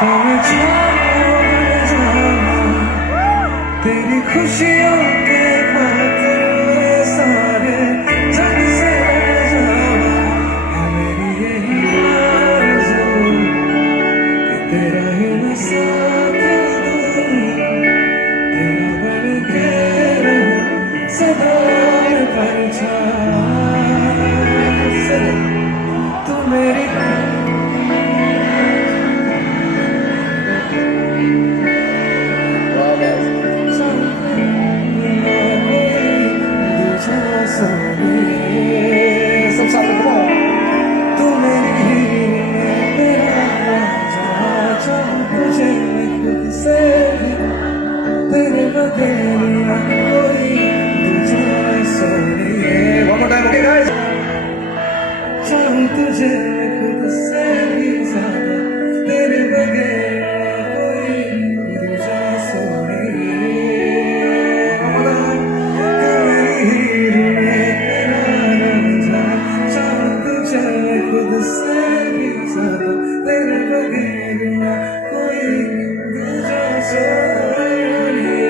तुम्हें छोड़ जाऊं तेरी खुशियों के खातिर मैं सारे जग से जाऊं है मेरी यही आरज़ू कि तेरा ही मैं साथ दूं तेरा बन के रहूं सदा मैं परछाई से तू मेरी सब साथ में बोलो तू मेरी तेरा जहाँ चाहूं तुझे खुद से तेरे बगैर ना कोई तुझे सोनिए one more time okay guys चाहूं तुझे खुद से भी ज्यादा तेरे बगैर ना कोई तुझे सोनिए खुद से भी ज्यादा तेरे बगैर ना कोई दूजा सोनिए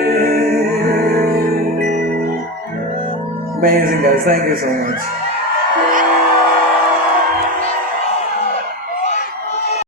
Amazing guys, thank you so much.